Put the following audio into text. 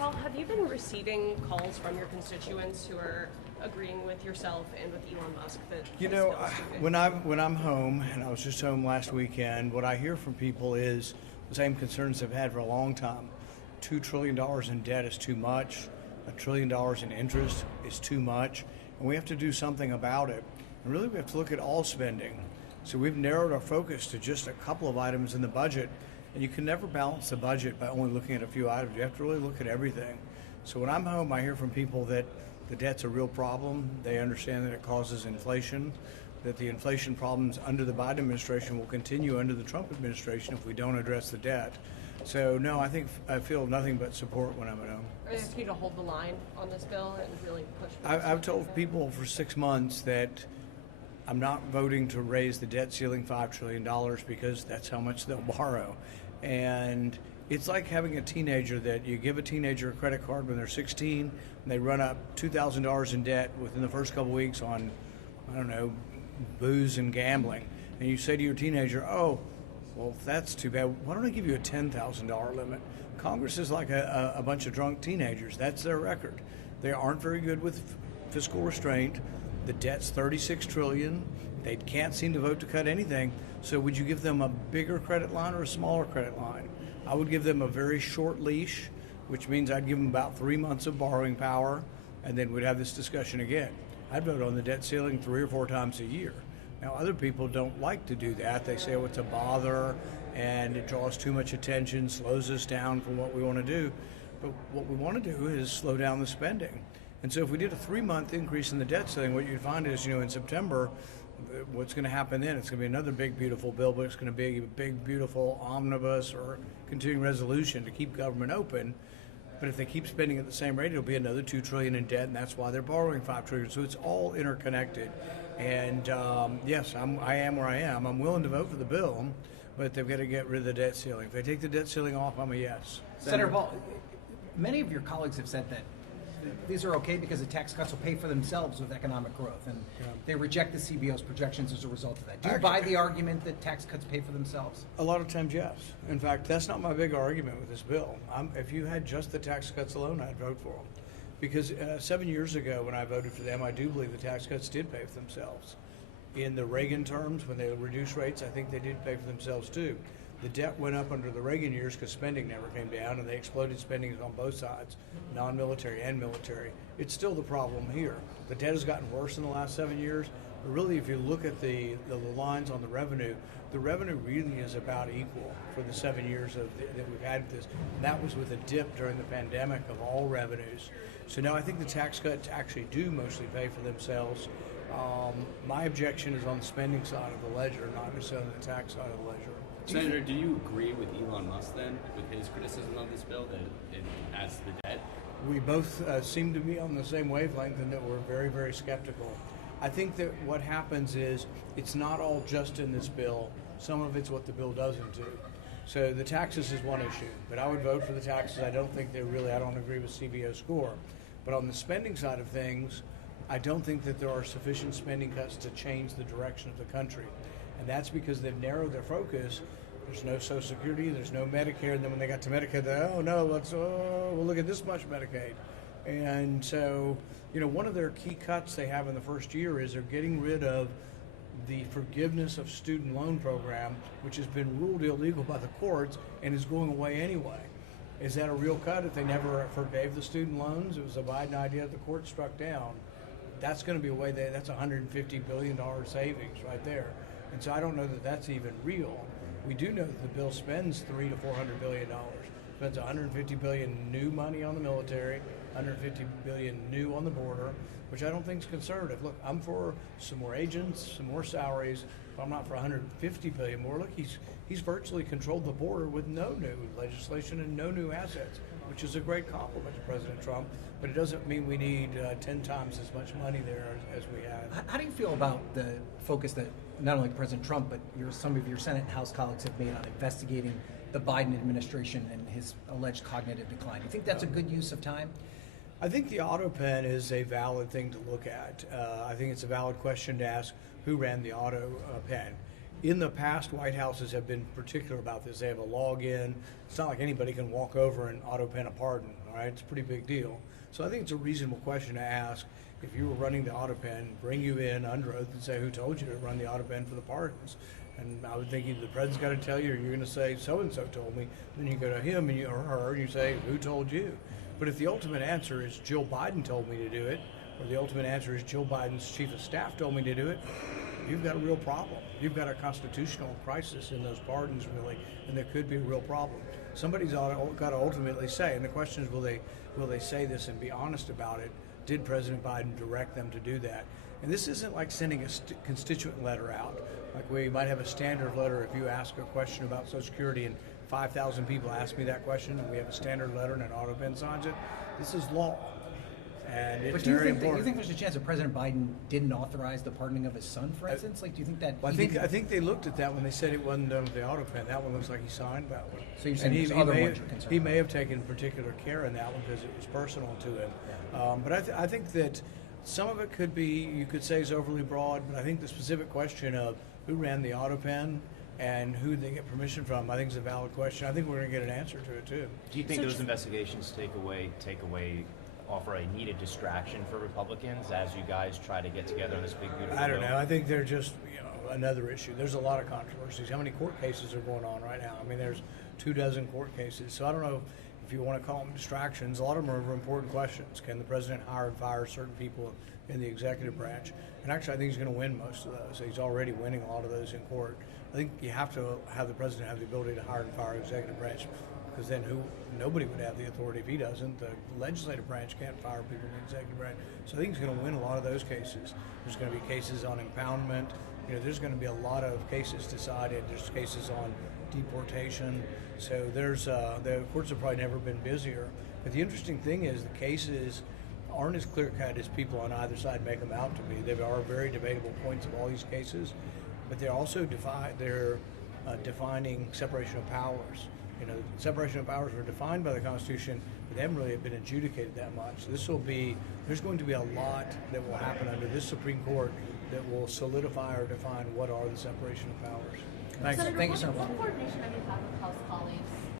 Paul, have you been receiving calls from your constituents who are agreeing with yourself and with Elon Musk that when I'm home, and I was just home last weekend, what I hear from people is the same concerns they've had for a long time. $2 trillion in debt is too much. $1 trillion in interest is too much, and we have to do something about it. And really, we have to look at all spending. So we've narrowed our focus to just a couple of items in the budget, and you can never balance the budget by only looking at a few items. You have to really look at everything. So when I'm home, I hear from people that the debt's a real problem. They understand that it causes inflation, that the inflation problems under the Biden administration will continue under the Trump administration if we don't address the debt. So no, I feel nothing but support when I'm at home. Are they asking you to hold the line on this bill and really push? I've told people for 6 months that I'm not voting to raise the debt ceiling $5 trillion because that's how much they'll borrow. And it's like having a teenager that you give a teenager a credit card when they're 16 and they run up $2,000 in debt within the first couple weeks on, I don't know, booze and gambling. And you say to your teenager, oh, well, that's too bad. Why don't I give you a $10,000 limit? Congress is like a bunch of drunk teenagers. That's their record. They aren't very good with fiscal restraint. The debt's $36 trillion. They can't seem to vote to cut anything. So would you give them a bigger credit line or a smaller credit line? I would give them a very short leash, which means I'd give them about 3 months of borrowing power, and then we'd have this discussion again. I'd vote on the debt ceiling 3 or 4 times a year. Now, other people don't like to do that. They say, oh, it's a bother, and it draws too much attention, slows us down from what we want to do. But what we want to do is slow down the spending. And so if we did a 3-month increase in the debt ceiling, what you'd find is, in September, what's going to happen then? It's going to be another big, beautiful bill, but it's going to be a big, beautiful omnibus or continuing resolution to keep government open. But if they keep spending at the same rate, it'll be another $2 trillion in debt, and that's why they're borrowing $5 trillion. So it's all interconnected. And yes, I am where I am. I'm willing to vote for the bill, but they've got to get rid of the debt ceiling. If they take the debt ceiling off, I'm a yes. Senator Paul, many of your colleagues have said that these are okay because the tax cuts will pay for themselves with economic growth, and they reject the CBO's projections as a result of that. Do you buy the argument that tax cuts pay for themselves? A lot of times, yes. In fact, that's not my big argument with this bill. If you had just the tax cuts alone, I'd vote for them. Because 7 years ago when I voted for them, I do believe the tax cuts did pay for themselves. In the Reagan terms, when they reduced rates, I think they did pay for themselves too. The debt went up under the Reagan years because spending never came down, and they exploded spending on both sides, non-military and military. It's still the problem here. The debt has gotten worse in the last 7 years, but really if you look at the lines on the revenue really is about equal for the 7 years that we've had this. And that was with a dip during the pandemic of all revenues. So now I think the tax cuts actually do mostly pay for themselves. My objection is on the spending side of the ledger, not necessarily the tax side of the ledger. Senator, do you agree with Elon Musk then, with his criticism of this bill, that it adds to the debt? We both seem to be on the same wavelength and that we're very, very skeptical. I think that what happens is it's not all just in this bill. Some of it's what the bill doesn't do. So the taxes is one issue, but I would vote for the taxes. I don't agree with CBO's score. But on the spending side of things, I don't think that there are sufficient spending cuts to change the direction of the country. And that's because they've narrowed their focus. There's no Social Security, there's no Medicare, and then when they got to Medicaid, we'll look at this much Medicaid. And so, one of their key cuts they have in the first year is they're getting rid of the forgiveness of student loan program, which has been ruled illegal by the courts and is going away anyway. Is that a real cut if they never forgave the student loans? It was a Biden idea that the court struck down. That's going to be a way that's $150 billion savings right there. And so I don't know that that's even real. We do know that the bill spends $300 to $400 billion. Spends $150 billion new money on the military, $150 billion new on the border, which I don't think is conservative. Look, I'm for some more agents, some more salaries, but I'm not for $150 billion more. Look, he's virtually controlled the border with no new legislation and no new assets, which is a great compliment to President Trump, but it doesn't mean we need 10 times as much money there as we have. How do you feel about the focus that not only President Trump, but some of your Senate and House colleagues have made on investigating the Biden administration and his alleged cognitive decline? Do you think that's a good use of time? I think the auto pen is a valid thing to look at. I think it's a valid question to ask who ran the auto pen. In the past, White Houses have been particular about this. They have a login. It's not like anybody can walk over and auto-pen a pardon, all right? It's a pretty big deal. So I think it's a reasonable question to ask. If you were running the auto-pen, bring you in under oath and say, who told you to run the auto-pen for the pardons? And I would think either the president's got to tell you, or you're going to say, so-and-so told me. Then you go to him or her, and you say, who told you? But if the ultimate answer is Jill Biden told me to do it, or the ultimate answer is Jill Biden's chief of staff told me to do it, you've got a real problem. You've got a constitutional crisis in those pardons, really, and there could be a real problem. Somebody's got to ultimately say, and the question is, will they say this and be honest about it? Did President Biden direct them to do that? And this isn't like sending a constituent letter out. Like we might have a standard letter if you ask a question about Social Security and 5,000 people ask me that question, and we have a standard letter and an auto-pen signs it. This is law. And it's But do you very think important. you think there's a chance that President Biden didn't authorize the pardoning of his son, for instance? Like, do you think that? Well, I think they looked at that when they said it wasn't done with the auto pen. That one looks like he signed that one. So you're saying there's other ones you're concerned he may have taken particular care in that one because it was personal to him. But I think that some of it could be, you could say, is overly broad. But I think the specific question of who ran the auto pen and who they get permission from, I think is a valid question. I think we're going to get an answer to it too. Do you think those investigations offer a needed distraction for Republicans as you guys try to get together on this big, beautiful I don't bill? know. I think they're just, another issue. There's a lot of controversies. How many court cases are going on right now? I mean, there's 24 court cases. So I don't know if you want to call them distractions. A lot of them are important questions. Can the president hire and fire certain people in the executive branch? And actually, I think he's going to win most of those. He's already winning a lot of those in court. I think you have to have the president have the ability to hire and fire the executive branch, because then nobody would have the authority if he doesn't. The legislative branch can't fire people in the executive branch. So I think he's going to win a lot of those cases. There's going to be cases on impoundment. There's going to be a lot of cases decided. There's cases on deportation. So the courts have probably never been busier. But the interesting thing is the cases aren't as clear-cut as people on either side make them out to be. There are very debatable points of all these cases, but they're also defining separation of powers. Separation of powers were defined by the Constitution, but they haven't really been adjudicated that much. There's going to be a lot that will happen under this Supreme Court that will solidify or define what are the separation of powers. Thanks. Senator, Thank you so much. What coordination have you had with House colleagues